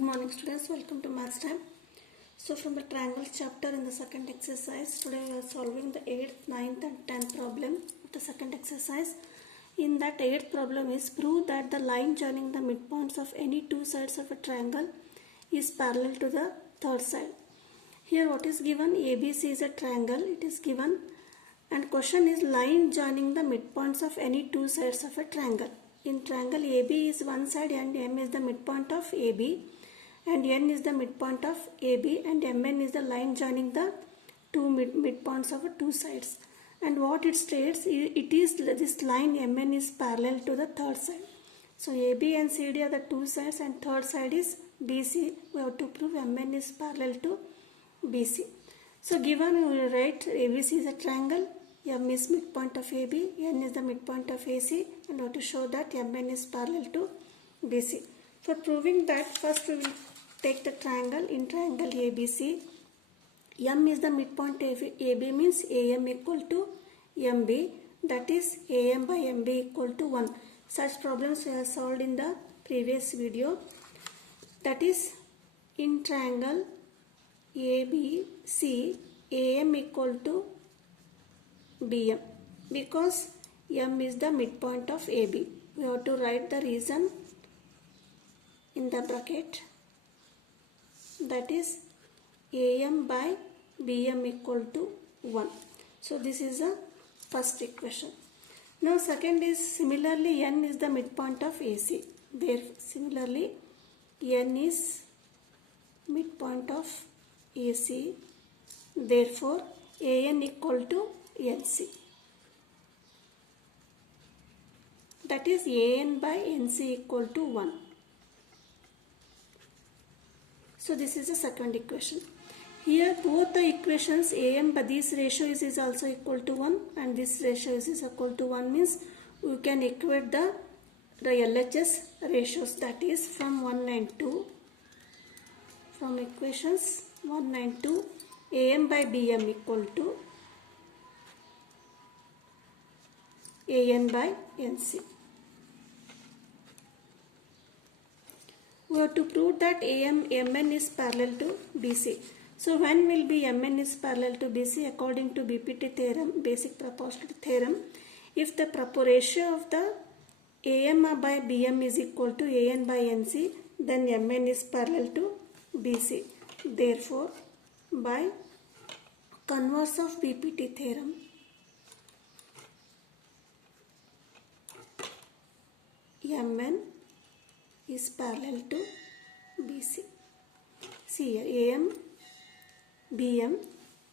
morning students, welcome to maths time. So from the triangle chapter in the second exercise, today we are solving the 8th, 9th and 10th problem of the second exercise. In that 8th problem is prove that the line joining the midpoints of any two sides of a triangle is parallel to the third side. Here what is given? ABC is a triangle, it is given, and question is line joining the midpoints of any two sides of a triangle. In triangle AB is one side and M is the midpoint of AB, and N is the midpoint of AB, and MN is the line joining the two midpoints of two sides. And what it states, it is this line MN is parallel to the third side. So AB and CD are the two sides and third side is BC. We have to prove MN is parallel to BC. So given we will write ABC is a triangle, M is midpoint of AB, N is the midpoint of AC, and we have to show that MN is parallel to BC. For proving that, first we will take the triangle. In triangle ABC, M is the midpoint of AB means AM equal to MB, that is AM by MB equal to 1. Such problems we have solved in the previous video. That is in triangle ABC, AM equal to BM, because M is the midpoint of AB. We have to write the reason in the bracket, that is AM by BM equal to 1. So this is the first equation. Now second is similarly N is the midpoint of AC. Therefore similarly N is midpoint of AC. Therefore AN equal to NC. That is AN by NC equal to 1. So this is the second equation. Here both the equations AM by this ratio is also equal to 1 and this ratio is equal to 1 means we can equate the LHS ratios, that is from 192, from equations 192 AM by BM equal to AN by NC. We have to prove that MN is parallel to BC. So when will be MN is parallel to BC? According to BPT theorem, basic proportionality theorem, if the ratio of the AM by BM is equal to AN by NC, then MN is parallel to BC. Therefore, by converse of BPT theorem, MN is parallel to BC. See here, AM, BM,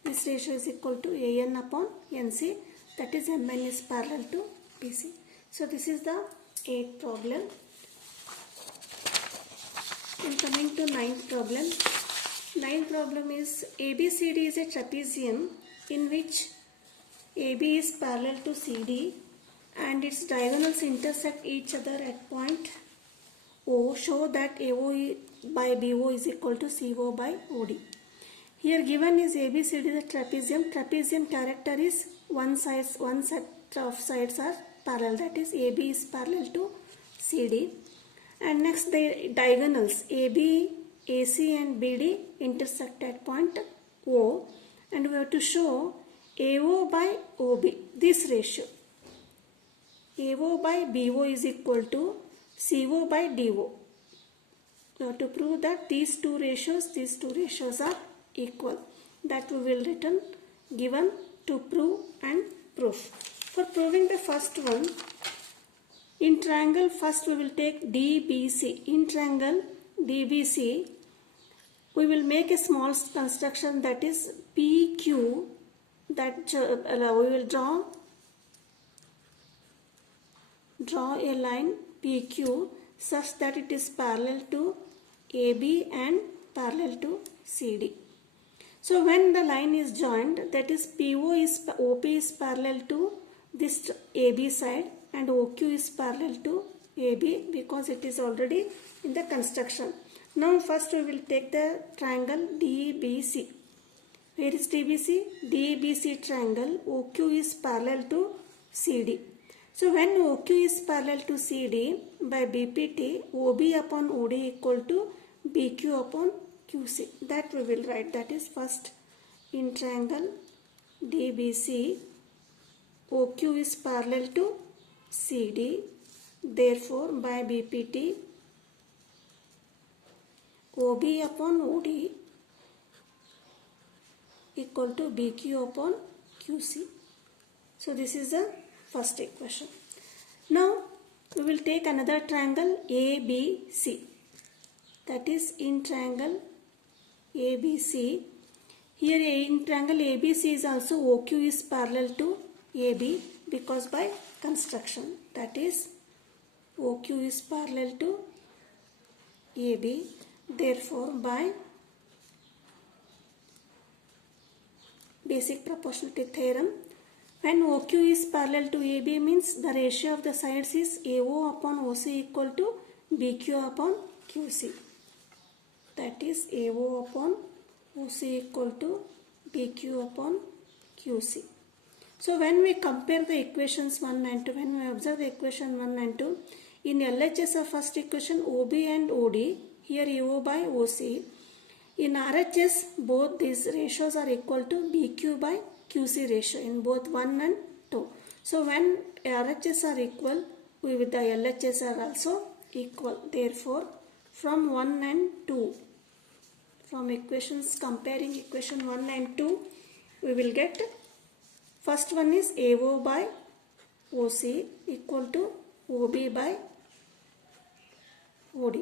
this ratio is equal to AN upon NC, that is MN is parallel to BC. So this is the 8th problem. And coming to 9th problem. 9th problem is ABCD is a trapezium in which AB is parallel to CD and its diagonals intersect each other at point O. Show that AO by BO is equal to CO by OD. Here given is ABCD is a trapezium. Trapezium character is one set of sides are parallel, that is AB is parallel to CD. And next the diagonals AB, AC and BD intersect at point O, and we have to show AO by OB, this ratio. AO by BO is equal to CO by DO. We have to prove that these two ratios are equal. That we will written given to prove and proof. For proving the first one, in triangle first we will take DBC. In triangle DBC, we will make a small construction, that is PQ, that we will draw a line PQ such that it is parallel to AB and parallel to CD. So when the line is joined, that is OP is parallel to this AB side and OQ is parallel to AB because it is already in the construction. Now first we will take the triangle DBC. Where is DBC? DBC triangle, OQ is parallel to CD. So when OQ is parallel to CD, by BPT, OB upon OD equal to PQ upon QC. That we will write. That is first in triangle DBC, OQ is parallel to CD. Therefore, by BPT, OB upon OD equal to BQ upon QC. So this is the first equation. Now we will take another triangle ABC. That is in triangle ABC. Here in triangle ABC is also OQ is parallel to AB because by construction. That is OQ is parallel to AB. Therefore, by basic proportionality theorem, when OQ is parallel to AB means the ratio of the sides is AO upon OC equal to BQ upon QC. That is AO upon OC equal to BQ upon QC. So when we compare the equations 1 and 2, when we observe the equation 1 and 2, in LHS of first equation OB and OD, here AO by OC. In RHS, both these ratios are equal to BQ by QC ratio in both 1 and 2. So when RHS are equal, we with the LHS are also equal. Therefore, from 1 and 2, from equations comparing equation 1 and 2, we will get first one is AO by OC equal to OB by OD.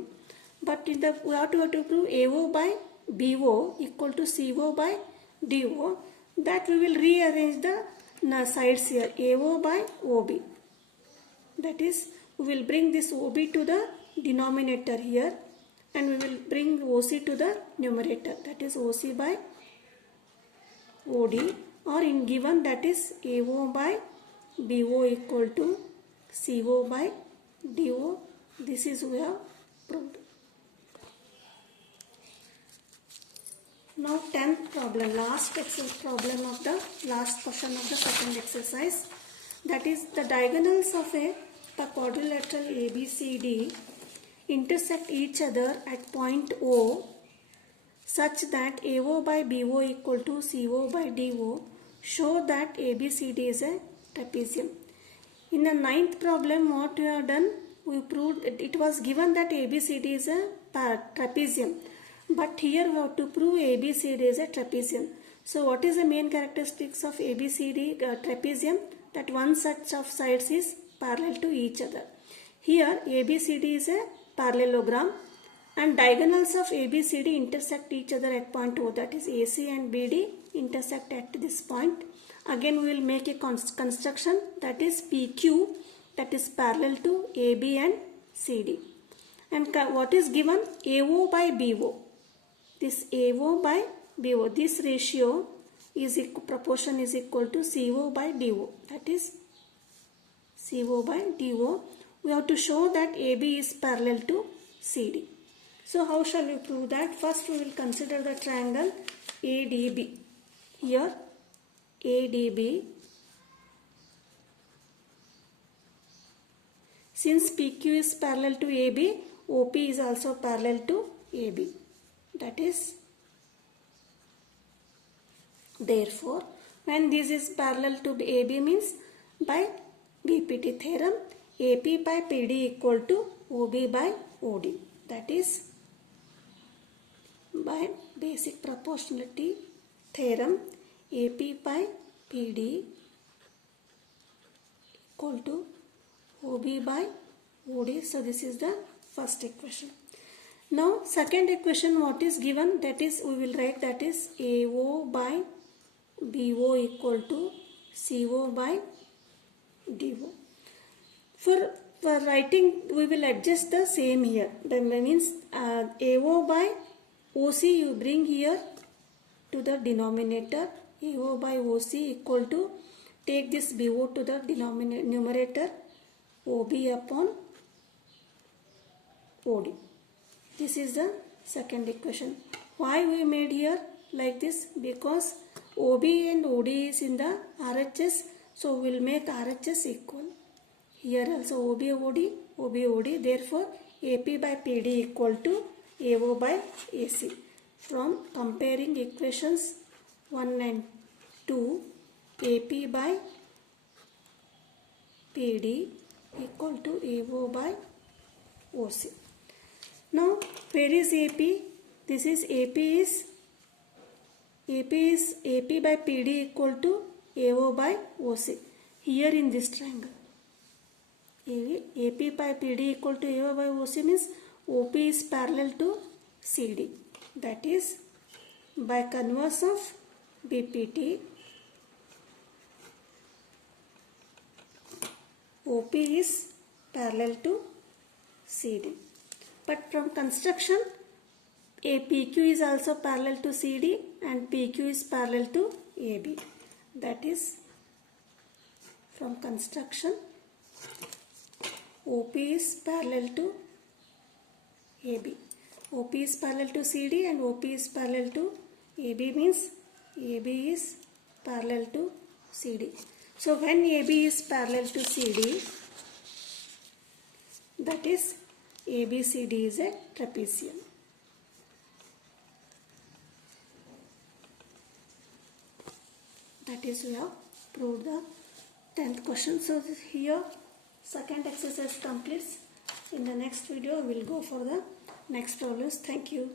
But in the we have to prove AO by BO equal to CO by DO. That we will rearrange the sides here. AO by OB. That is, we will bring this OB to the denominator here and we will bring OC to the numerator. That is OC by OD, or in given that is AO by BO equal to CO by DO. This is we have proved. Now 10th problem, last problem of the last portion of the second exercise. That is the diagonals of the quadrilateral ABCD intersect each other at point O such that AO by BO equal to CO by DO. Show that ABCD is a trapezium. In the 9th problem, what we have done, we proved it was given that ABCD is a trapezium. But here we have to prove ABCD is a trapezium. So what is the main characteristics of ABCD trapezium? That one set of sides is parallel to each other. Here ABCD is a parallelogram and diagonals of ABCD intersect each other at point O. That is AC and BD intersect at this point. Again we will make a construction, that is PQ, that is parallel to AB and CD. And what is given? AO by BO. This AO by BO, this ratio is proportion is equal to CO by DO. That is CO by DO. We have to show that AB is parallel to CD. So how shall we prove that? First we will consider the triangle ADB. Here ADB. Since PQ is parallel to AB, OP is also parallel to AB. That is, therefore, when this is parallel to AB means by BPT theorem, AP by PD equal to OB by OD. That is, by basic proportionality theorem, AP by PD equal to OB by OD. So this is the first equation. Now second equation, what is given, that is we will write, that is AO by BO equal to CO by DO. For writing we will adjust the same here. That means AO by OC you bring here to the denominator. AO by OC equal to, take this BO to the numerator, OB upon OD. This is the second equation. Why we made here like this? Because OB and OD is in the RHS, so we will make RHS equal. Here also OB OD, OB OD. Therefore AP by PD equal to AO by AC. From comparing equations 1 and 2, AP by PD equal to AO by OC. Now, where is AP? This is AP by PD equal to AO by OC. Here in this triangle, AP by PD equal to AO by OC means OP is parallel to CD. That is, by converse of BPT, OP is parallel to CD. But from construction, PQ is also parallel to CD and PQ is parallel to AB. That is, from construction, OP is parallel to AB. OP is parallel to CD and OP is parallel to AB means AB is parallel to CD. So when AB is parallel to CD, that is ABCD is a trapezium. That is, we have proved the 10th question. So here second exercise completes. In the next video we will go for the next problems. Thank you.